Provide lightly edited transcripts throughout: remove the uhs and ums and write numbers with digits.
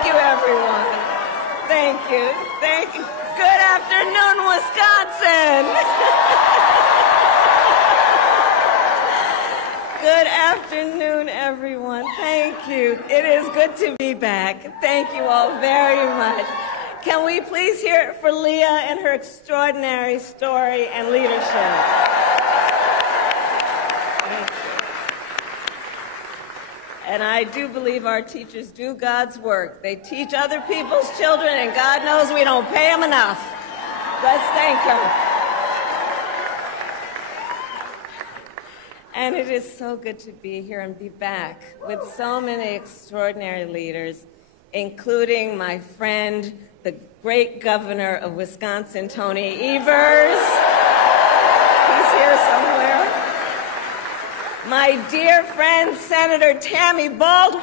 Thank you, everyone. Thank you. Thank you. Good afternoon, Wisconsin. Good afternoon, everyone. Thank you. It is good to be back. Thank you all very much. Can we please hear it for Leah and her extraordinary story and leadership? Thank you. And I do believe our teachers do God's work. They teach other people's children, and God knows we don't pay them enough. Let's thank them. And it is so good to be here and be back with so many extraordinary leaders, including my friend, the great governor of Wisconsin, Tony Evers. He's here somewhere. My dear friend, Senator Tammy Baldwin.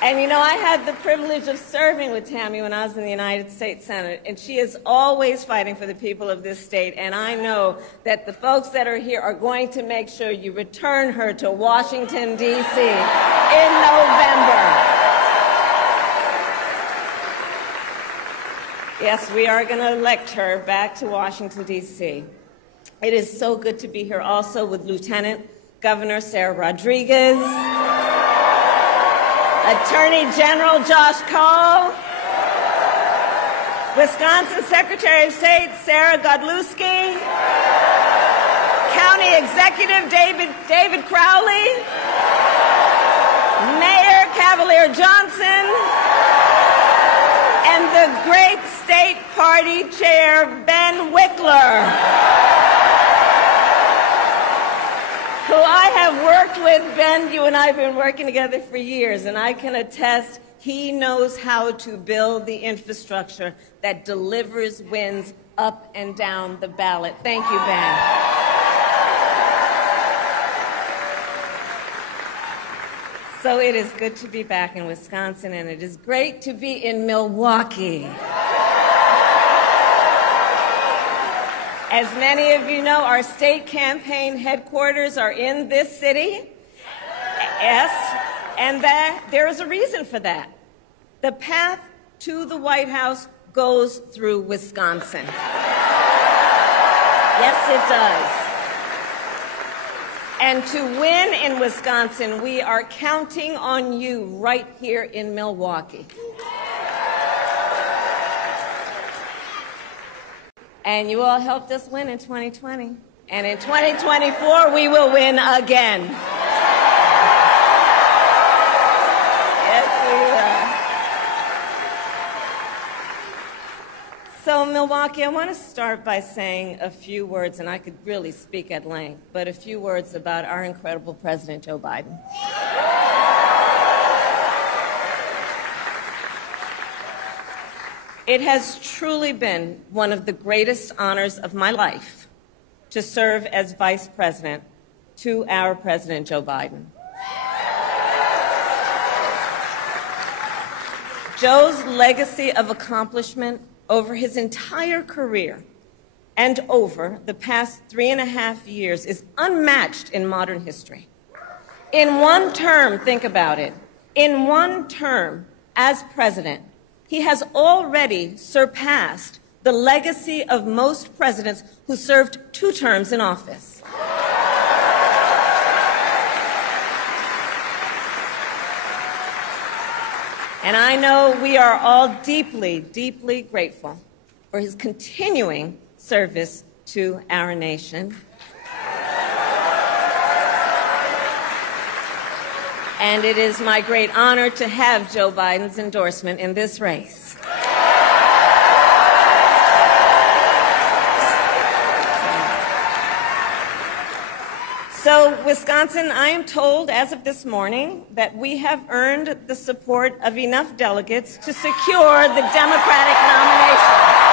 And you know, I had the privilege of serving with Tammy when I was in the United States Senate, and she is always fighting for the people of this state, and I know that the folks that are here are going to make sure you return her to Washington, D.C. in November. Yes, we are going to elect her back to Washington, D.C. It is so good to be here also with Lieutenant Governor Sarah Rodriguez, Attorney General Josh Cole, Wisconsin Secretary of State Sarah Godlewski, County Executive David Crowley, Mayor Cavalier Johnson, and the great State Party Chair Ben Wickler, who I have worked with. Ben, you and I have been working together for years, and I can attest he knows how to build the infrastructure that delivers wins up and down the ballot. Thank you, Ben. So it is good to be back in Wisconsin, and it is great to be in Milwaukee. As many of you know, our state campaign headquarters are in this city. Yes, and there is a reason for that. The path to the White House goes through Wisconsin. Yes, it does. And to win in Wisconsin, we are counting on you right here in Milwaukee. And you all helped us win in 2020. And in 2024, we will win again. Yes, we will. So, Milwaukee, I want to start by saying a few words, and I could really speak at length, but a few words about our incredible President Joe Biden. It has truly been one of the greatest honors of my life to serve as Vice President to our President Joe Biden. Joe's legacy of accomplishment over his entire career and over the past 3.5 years is unmatched in modern history. In one term, think about it, in one term as president, he has already surpassed the legacy of most presidents who served 2 terms in office. And I know we are all deeply, deeply grateful for his continuing service to our nation. And it is my great honor to have Joe Biden's endorsement in this race. So, Wisconsin, I am told as of this morning that we have earned the support of enough delegates to secure the Democratic nomination.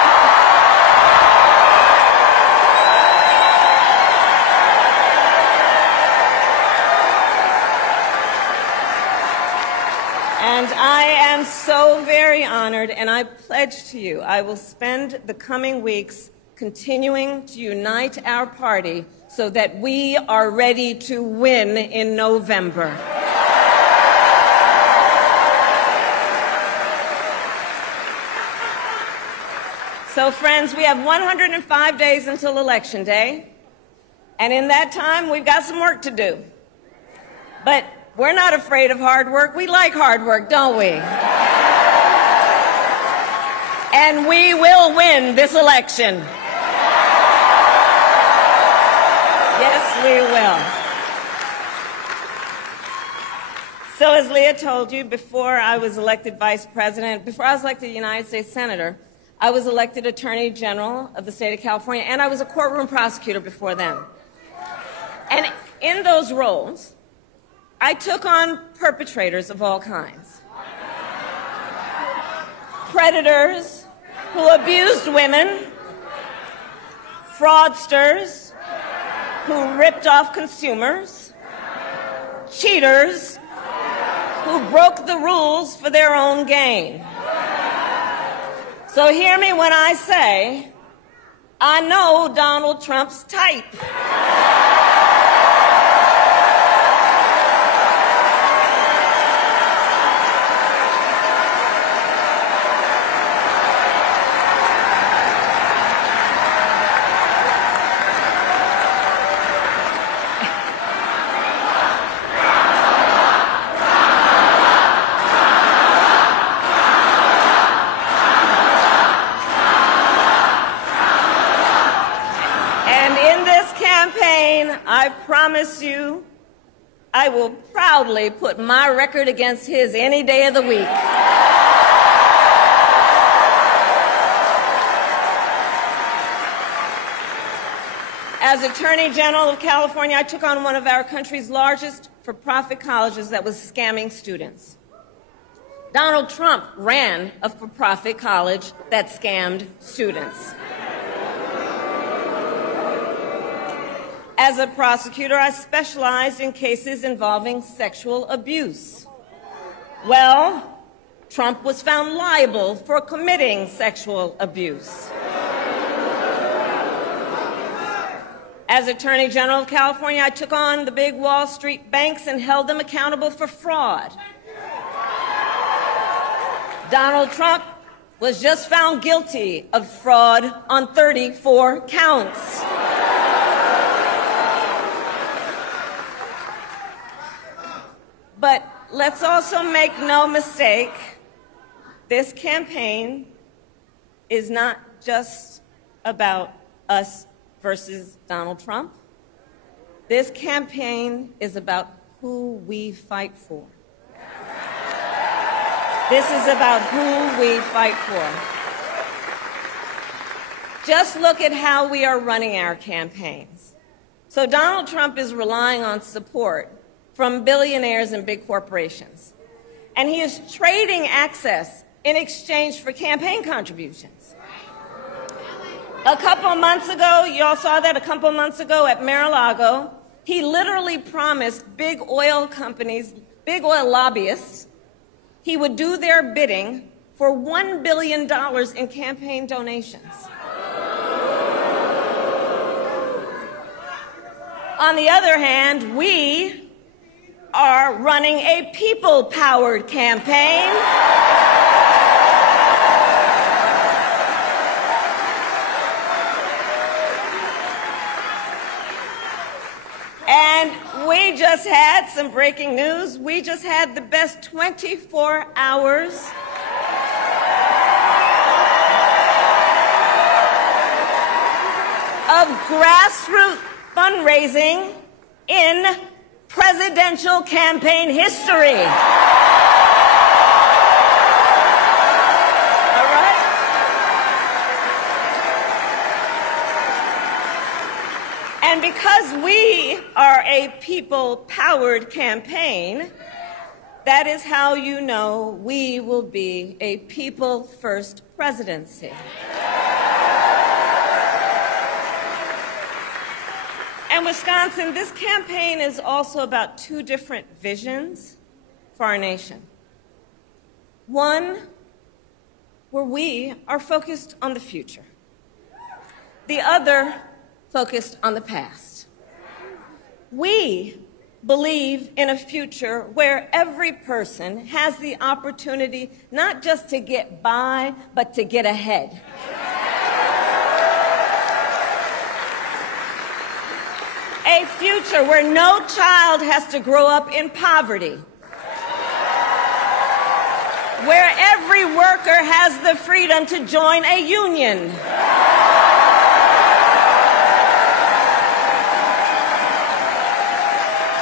And I am so very honored, and I pledge to you I will spend the coming weeks continuing to unite our party so that we are ready to win in November. So, friends, we have 105 days until Election Day, and in that time, we've got some work to do. But we're not afraid of hard work. We like hard work, don't we? And we will win this election. Yes, we will. So as Leah told you, before I was elected vice president, before I was elected United States Senator, I was elected Attorney General of the state of California, and I was a courtroom prosecutor before then. And in those roles, I took on perpetrators of all kinds. Predators who abused women, fraudsters who ripped off consumers, cheaters who broke the rules for their own gain. So hear me when I say, I know Donald Trump's type. I promise you, I will proudly put my record against his any day of the week. As Attorney General of California, I took on one of our country's largest for-profit colleges that was scamming students. Donald Trump ran a for-profit college that scammed students. As a prosecutor, I specialized in cases involving sexual abuse. Well, Trump was found liable for committing sexual abuse. As Attorney General of California, I took on the big Wall Street banks and held them accountable for fraud. Donald Trump was just found guilty of fraud on 34 counts. But let's also make no mistake, this campaign is not just about us versus Donald Trump. This campaign is about who we fight for. This is about who we fight for. Just look at how we are running our campaigns. So Donald Trump is relying on support from billionaires and big corporations. And he is trading access in exchange for campaign contributions. A couple of months ago, you all saw that a couple of months ago at Mar-a-Lago, he literally promised big oil companies, big oil lobbyists, he would do their bidding for $1 billion in campaign donations. On the other hand, we are running a people-powered campaign. And we just had some breaking news. We just had the best 24 hours of grassroots fundraising in presidential campaign history. All right? And because we are a people-powered campaign, that is how you know we will be a people-first presidency. And Wisconsin, this campaign is also about two different visions for our nation. One, where we are focused on the future. The other, focused on the past. We believe in a future where every person has the opportunity not just to get by, but to get ahead. A future where no child has to grow up in poverty. Where every worker has the freedom to join a union.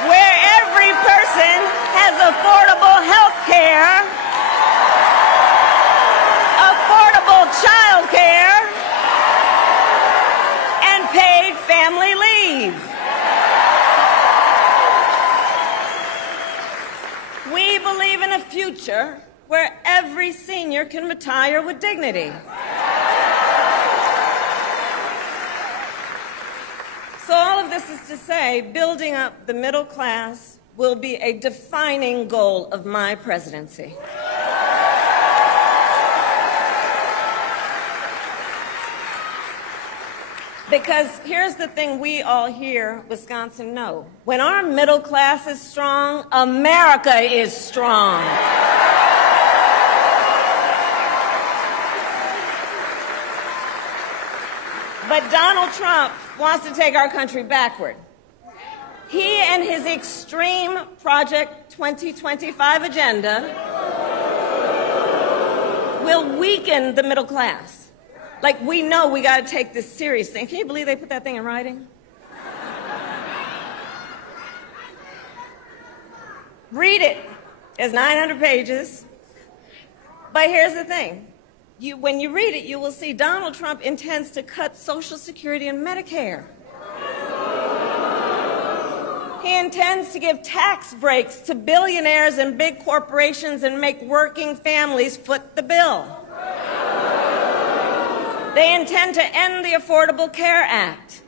Where every person has affordable health care, affordable child care, and paid family leave. We believe in a future where every senior can retire with dignity. So all of this is to say, building up the middle class will be a defining goal of my presidency. Because here's the thing we all here, Wisconsin, know. When our middle class is strong, America is strong. But Donald Trump wants to take our country backward. He and his extreme Project 2025 agenda will weaken the middle class. Like, we know we got to take this seriously. Can you believe they put that thing in writing? Read it. It's 900 pages. But here's the thing. When you read it, you will see Donald Trump intends to cut Social Security and Medicare. He intends to give tax breaks to billionaires and big corporations and make working families foot the bill. They intend to end the Affordable Care Act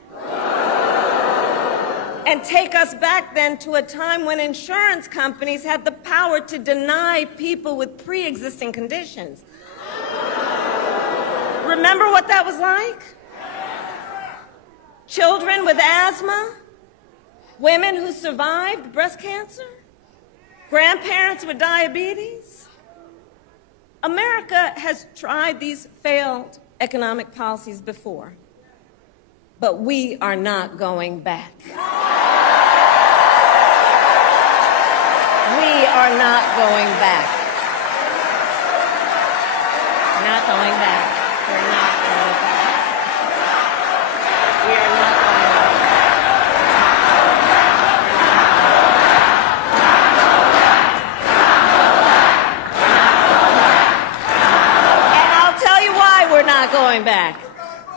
and take us back then to a time when insurance companies had the power to deny people with pre-existing conditions. Remember what that was like? Children with asthma, women who survived breast cancer, grandparents with diabetes. America has tried these failed economic policies before, but we are not going back. We are not going back. Not going back. We're not going back. We are not going back. And I'll tell you why we're not going back.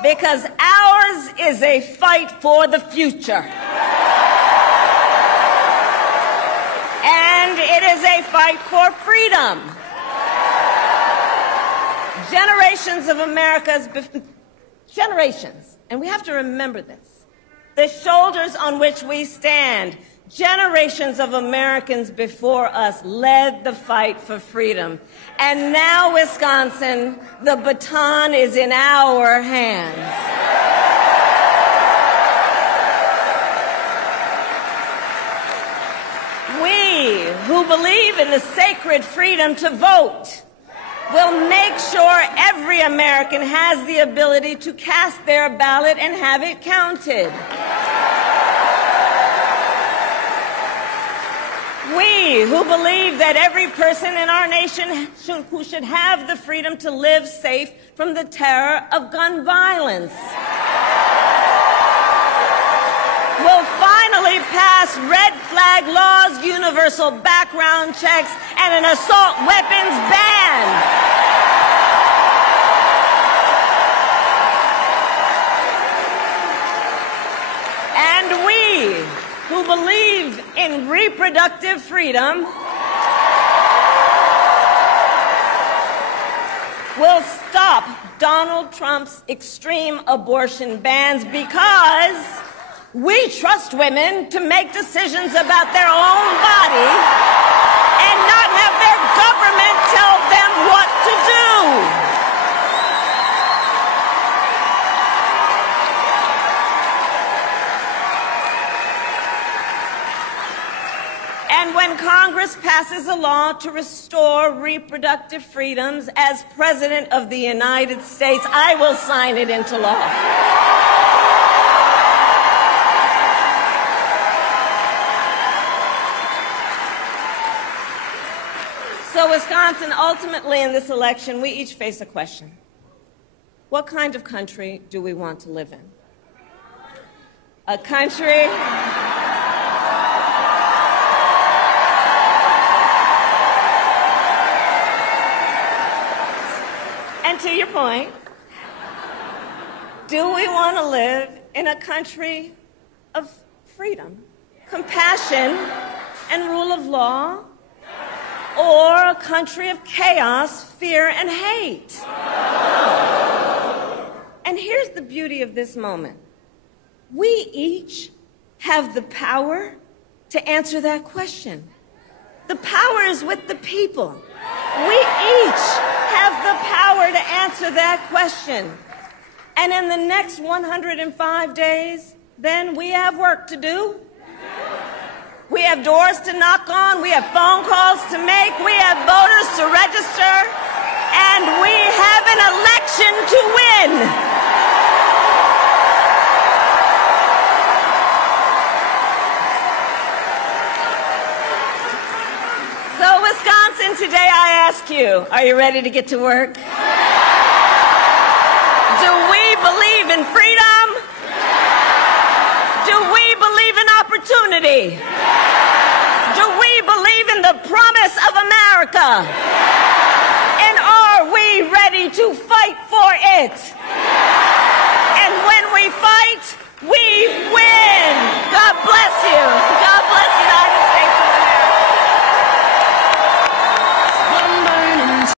Because ours is a fight for the future. And it is a fight for freedom. Generations of America's, generations, and we have to remember this, the shoulders on which we stand, generations of Americans before us led the fight for freedom. And now, Wisconsin, the baton is in our hands. We, who believe in the sacred freedom to vote, will make sure every American has the ability to cast their ballot and have it counted. We, who believe that every person in our nation who should have the freedom to live safe from the terror of gun violence, will finally pass red flag laws, universal background checks, and an assault weapons ban. And we, who believe in reproductive freedom, will stop Donald Trump's extreme abortion bans because we trust women to make decisions about their own body and not have their government tell them what to do. And when Congress passes a law to restore reproductive freedoms, as President of the United States, I will sign it into law. So, Wisconsin, ultimately in this election, we each face a question. What kind of country do we want to live in? A country and to your point, do we want to live in a country of freedom, compassion, and rule of law, or a country of chaos, fear, and hate? And here's the beauty of this moment. We each have the power to answer that question. The power is with the people. We each have the power to answer that question. And in the next 105 days, then we have work to do. We have doors to knock on. We have phone calls to make. We have voters to register. And we have an election to win. So, Wisconsin, today I ask you, are you ready to get to work? Do we believe in freedom? Do we believe in opportunity? Do we believe in the promise of America? And are we ready to fight for it?